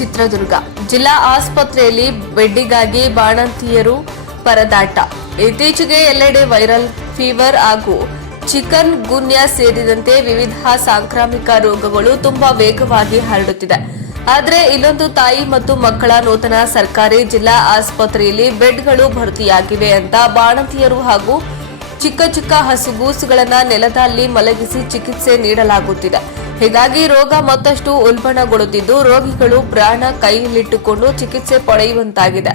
ಚಿತ್ರದುರ್ಗ. ಜಿಲ್ಲಾ ಆಸ್ಪತ್ರೆಯಲ್ಲಿ ಬೆಡ್ಡಿಗಾಗಿ ಬಾಣಂತಿಯರು ಪರದಾಟ. ಇತ್ತೀಚೆಗೆ ಎಲ್ಲೆಡೆ ವೈರಲ್ ಫೀವರ್ ಹಾಗೂ ಚಿಕನ್ ಗುನ್ಯ ಸೇರಿದಂತೆ ವಿವಿಧ ಸಾಂಕ್ರಾಮಿಕ ರೋಗಗಳು ತುಂಬಾ ವೇಗವಾಗಿ ಹರಡುತ್ತಿದೆ. ಆದರೆ ಇಲ್ಲೊಂದು ತಾಯಿ ಮತ್ತು ಮಕ್ಕಳ ನೂತನ ಸರ್ಕಾರಿ ಜಿಲ್ಲಾ ಆಸ್ಪತ್ರೆಯಲ್ಲಿ ಬೆಡ್ಗಳು ಭರ್ತಿಯಾಗಿವೆ ಅಂತ ಬಾಣಂತಿಯರು ಹಾಗೂ ಚಿಕ್ಕ ಚಿಕ್ಕ ಹಸುಗೂಸುಗಳನ್ನು ನೆಲದಲ್ಲಿ ಮಲಗಿಸಿ ಚಿಕಿತ್ಸೆ ನೀಡಲಾಗುತ್ತಿದೆ. ಹೀಗಾಗಿ ರೋಗ ಮತ್ತಷ್ಟು ಉಲ್ಬಣಗೊಳ್ಳುತ್ತಿದ್ದು, ರೋಗಿಗಳು ಪ್ರಾಣ ಕೈಯಲ್ಲಿಟ್ಟುಕೊಂಡು ಚಿಕಿತ್ಸೆ ಪಡೆಯುವಂತಾಗಿದೆ.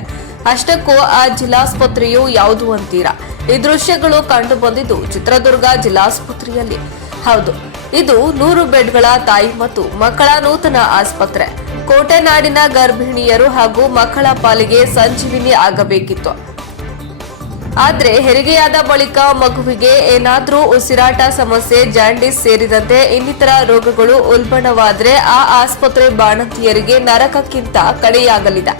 ಅಷ್ಟಕ್ಕೂ ಆ ಜಿಲ್ಲಾಸ್ಪತ್ರೆಯು ಯಾವುದು ಅಂತೀರಾ? ಈ ದೃಶ್ಯಗಳು ಕಂಡು ಬಂದಿದ್ದು ಚಿತ್ರದುರ್ಗ ಜಿಲ್ಲಾಸ್ಪತ್ರೆಯಲ್ಲಿ. ಹೌದು, ಇದು ನೂರು ಬೆಡ್ಗಳ ತಾಯಿ ಮತ್ತು ಮಕ್ಕಳ ನೂತನ ಆಸ್ಪತ್ರೆ. ಕೋಟೆನಾಡಿನ ಗರ್ಭಿಣಿಯರು ಹಾಗೂ ಮಕ್ಕಳ ಪಾಲಿಗೆ ಸಂಜೀವಿನಿ ಆಗಬೇಕಿತ್ತು. ಆದ್ರೆ ಹೆರಿಗೆಯಾದ ಬಳಿಕ ಮಗುವಿಗೆ ಏನಾದರೂ ಉಸಿರಾಟ ಸಮಸ್ಯೆ, ಜಾಂಡಿಸ್ ಸೇರಿದಂತೆ ಇನ್ನಿತರ ರೋಗಗಳು ಉಲ್ಬಣವಾದರೆ ಆ ಆಸ್ಪತ್ರೆ ಬಾಣಂತಿಯರಿಗೆ ನರಕಕ್ಕಿಂತ ಕಡೆಯಾಗಲಿದೆ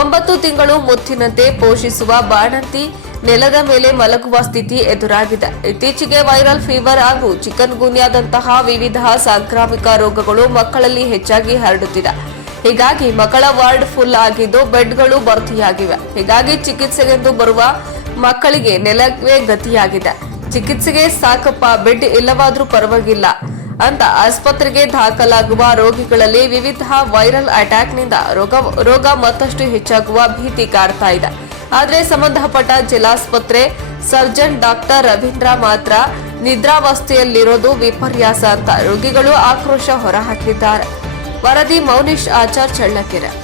ಒಂಬತ್ತು ತಿಂಗಳು ಮುತ್ತಿನಂತೆ ಪೋಷಿಸುವ ಬಾಣಂತಿ ನೆಲದ ಮೇಲೆ ಮಲಗುವ ಸ್ಥಿತಿ ಎದುರಾಗಿದೆ. ಇತ್ತೀಚೆಗೆ ವೈರಲ್ ಫೀವರ್ ಹಾಗೂ ಚಿಕನ್ ಗುನ್ಯಾದಂತಹ ವಿವಿಧ ಸಾಂಕ್ರಾಮಿಕ ರೋಗಗಳು ಮಕ್ಕಳಲ್ಲಿ ಹೆಚ್ಚಾಗಿ ಹರಡುತ್ತಿದೆ. ಹೀಗಾಗಿ ಮಕ್ಕಳ ವಾರ್ಡ್ ಫುಲ್ ಆಗಿದ್ದು ಬೆಡ್ಗಳು ಭರ್ತಿಯಾಗಿವೆ. ಹೀಗಾಗಿ ಚಿಕಿತ್ಸೆಗೆಂದು ಬರುವ ಮಕ್ಕಳಿಗೆ ನೆಲವೇ ಗತಿಯಾಗಿದೆ. ಚಿಕಿತ್ಸೆಗೆ ಸಾಕಪ್ಪ, ಬೆಡ್ ಇಲ್ಲವಾದ್ರೂ ಪರವಾಗಿಲ್ಲ ಅಂತ ಆಸ್ಪತ್ರೆಗೆ ದಾಖಲಾಗುವ ರೋಗಿಗಳಲ್ಲಿ ವಿವಿಧ ವೈರಲ್ ಅಟ್ಯಾಕ್ನಿಂದ ರೋಗ ರೋಗ ಮತ್ತಷ್ಟು ಹೆಚ್ಚಾಗುವ ಭೀತಿ ಕಾಡ್ತಾ ಇದೆ. ಆದರೆ ಸಂಬಂಧಪಟ್ಟ ಜಿಲ್ಲಾಸ್ಪತ್ರೆ ಸರ್ಜನ್ ಡಾಕ್ಟರ್ ರವೀಂದ್ರ ಮಾತ್ರ ನಿದ್ರಾವಸ್ಥೆಯಲ್ಲಿರೋದು ವಿಪರ್ಯಾಸ ಅಂತ ರೋಗಿಗಳು ಆಕ್ರೋಶ ಹೊರಹಾಕಿದ್ದಾರೆ. ವರದಿ ಮೌನಿಶ್ ಆಚಾರ್ ಚಳ್ಳಕೆರೆ.